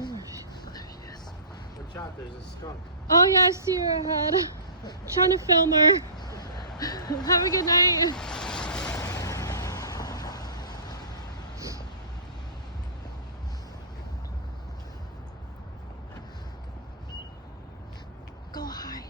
Oh, there she is. Watch out, there's a skunk. Oh yeah, I see her ahead. Trying to film her. Have a good night. Go hide.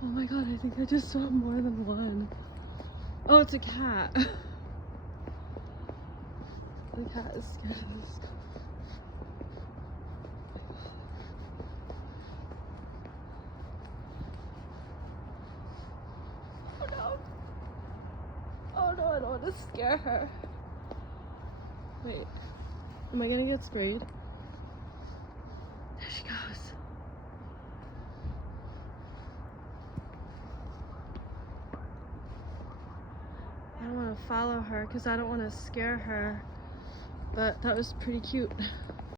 Oh my god, I think I just saw more than one. Oh, it's a cat. The cat is scared of this. Oh no. Oh no, I don't want to scare her. Wait, am I gonna get sprayed? There she goes. I don't want to follow her because I don't want to scare her, but that was pretty cute.